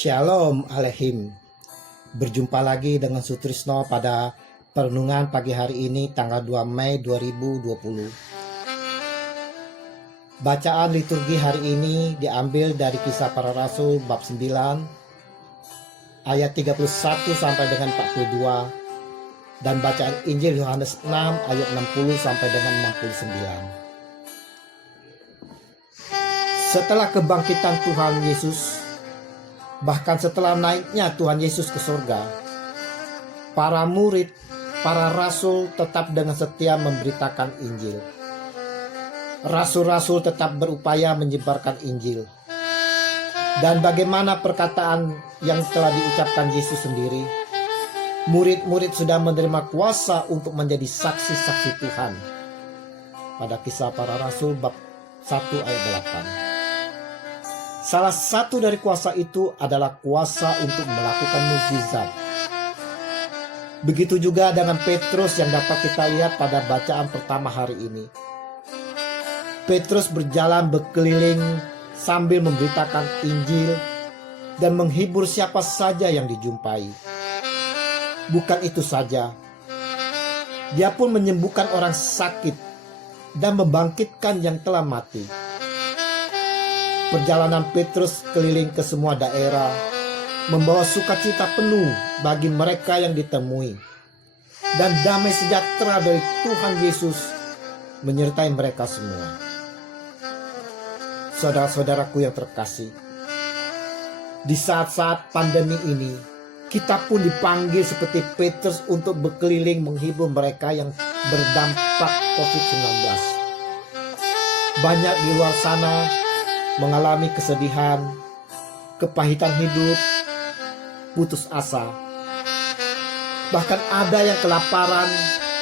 Shalom Aleihim. Berjumpa lagi dengan Sutrisno pada perenungan pagi hari ini tanggal 2 Mei 2020. Bacaan liturgi hari ini diambil dari Kisah Para Rasul bab 9 ayat 31 sampai dengan 42 dan bacaan Injil Yohanes 6 ayat 60 sampai dengan 69. Setelah kebangkitan Tuhan Yesus, bahkan setelah naiknya Tuhan Yesus ke surga, para murid, para rasul tetap dengan setia memberitakan Injil. Rasul-rasul tetap berupaya menyebarkan Injil. Dan bagaimana perkataan yang telah diucapkan Yesus sendiri, murid-murid sudah menerima kuasa untuk menjadi saksi-saksi Tuhan. Pada Kisah Para Rasul bab 1 ayat 8. Salah satu dari kuasa itu adalah kuasa untuk melakukan mukjizat. Begitu juga dengan Petrus yang dapat kita lihat pada bacaan pertama hari ini. Petrus berjalan berkeliling sambil memberitakan Injil dan menghibur siapa saja yang dijumpai. Bukan itu saja, dia pun menyembuhkan orang sakit dan membangkitkan yang telah mati. Perjalanan Petrus keliling ke semua daerah membawa sukacita penuh bagi mereka yang ditemui, dan damai sejahtera dari Tuhan Yesus menyertai mereka semua. Saudara-saudaraku yang terkasih, di saat-saat pandemi ini, kita pun dipanggil seperti Petrus untuk berkeliling menghibur mereka yang berdampak COVID-19. Banyak di luar sana mengalami kesedihan, kepahitan hidup, putus asa. Bahkan ada yang kelaparan,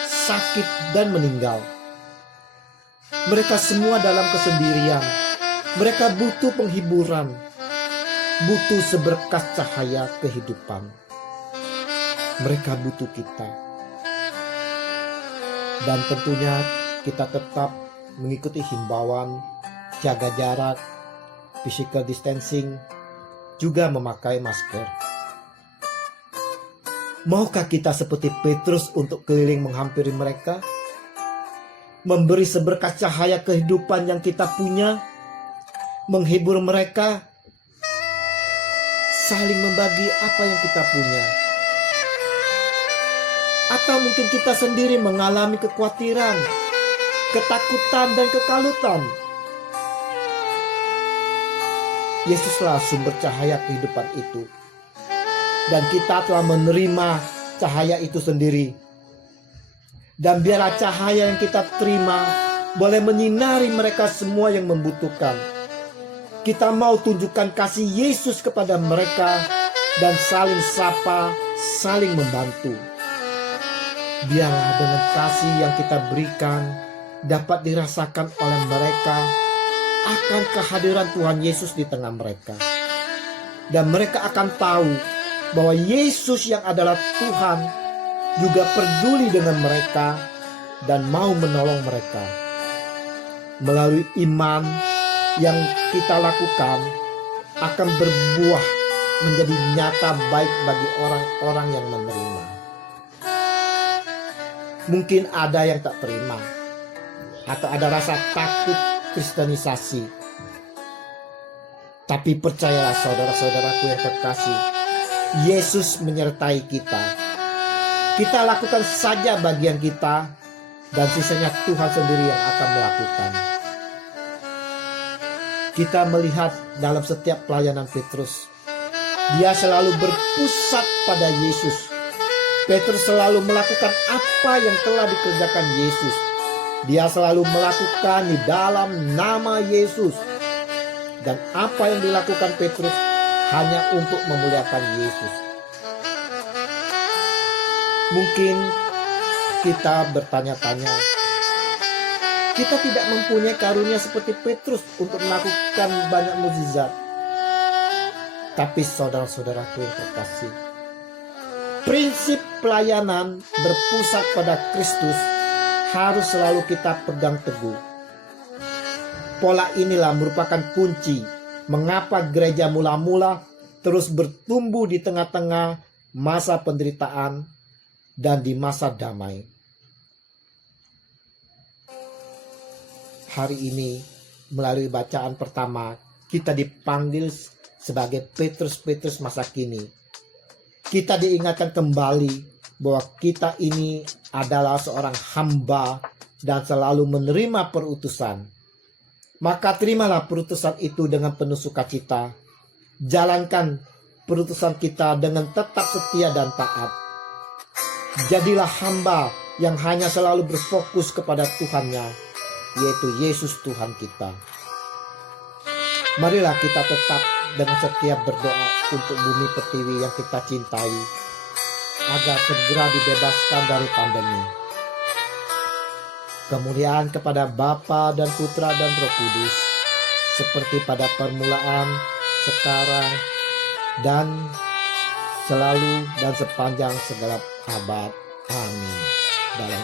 sakit, dan meninggal. Mereka semua dalam kesendirian. Mereka butuh penghiburan, butuh seberkas cahaya kehidupan. Mereka butuh kita. Dan tentunya kita tetap mengikuti himbauan, jaga jarak, physical distancing, juga memakai masker. Maukah kita seperti Petrus untuk keliling menghampiri mereka? Memberi seberkas cahaya kehidupan yang kita punya? Menghibur mereka, saling membagi apa yang kita punya. Atau mungkin kita sendiri mengalami kekhawatiran, ketakutan, dan kekalutan. Yesuslah sumber cahaya kehidupan itu. Dan kita telah menerima cahaya itu sendiri. Dan biarlah cahaya yang kita terima boleh menyinari mereka semua yang membutuhkan. Kita mau tunjukkan kasih Yesus kepada mereka dan saling sapa, saling membantu. Biarlah dengan kasih yang kita berikan dapat dirasakan oleh mereka akan kehadiran Tuhan Yesus di tengah mereka. Dan mereka akan tahu bahwa Yesus yang adalah Tuhan juga peduli dengan mereka dan mau menolong mereka. Melalui iman yang kita lakukan akan berbuah menjadi nyata baik bagi orang-orang yang menerima. Mungkin ada yang tak terima atau ada rasa takut kristenisasi. Tapi percayalah saudara-saudaraku yang terkasih, Yesus menyertai kita. Kita lakukan saja bagian kita dan sisanya Tuhan sendiri yang akan melakukan. Kita melihat dalam setiap pelayanan Petrus, dia selalu berpusat pada Yesus. Petrus selalu melakukan apa yang telah dikerjakan Yesus. Dia selalu melakukan di dalam nama Yesus. Dan apa yang dilakukan Petrus hanya untuk memuliakan Yesus. Mungkin kita bertanya-tanya, kita tidak mempunyai karunia seperti Petrus untuk melakukan banyak mukjizat. Tapi saudara-saudaraku yang terkasih, prinsip pelayanan berpusat pada Kristus harus selalu kita pegang teguh. Pola inilah merupakan kunci mengapa gereja mula-mula terus bertumbuh di tengah-tengah masa penderitaan dan di masa damai. Hari ini melalui bacaan pertama kita dipanggil sebagai Petrus-Petrus masa kini. Kita diingatkan kembali bahwa kita ini adalah seorang hamba dan selalu menerima perutusan. Maka terimalah perutusan itu dengan penuh sukacita. Jalankan perutusan kita dengan tetap setia dan taat. Jadilah hamba yang hanya selalu berfokus kepada Tuhannya, yaitu Yesus Tuhan kita. Marilah kita tetap dengan setia berdoa untuk bumi pertiwi yang kita cintai, agar segera dibebaskan dari pandemi. Kemuliaan kepada Bapa dan Putra dan Roh Kudus, seperti pada permulaan, sekarang, dan selalu dan sepanjang segala abad. Amin. Dalam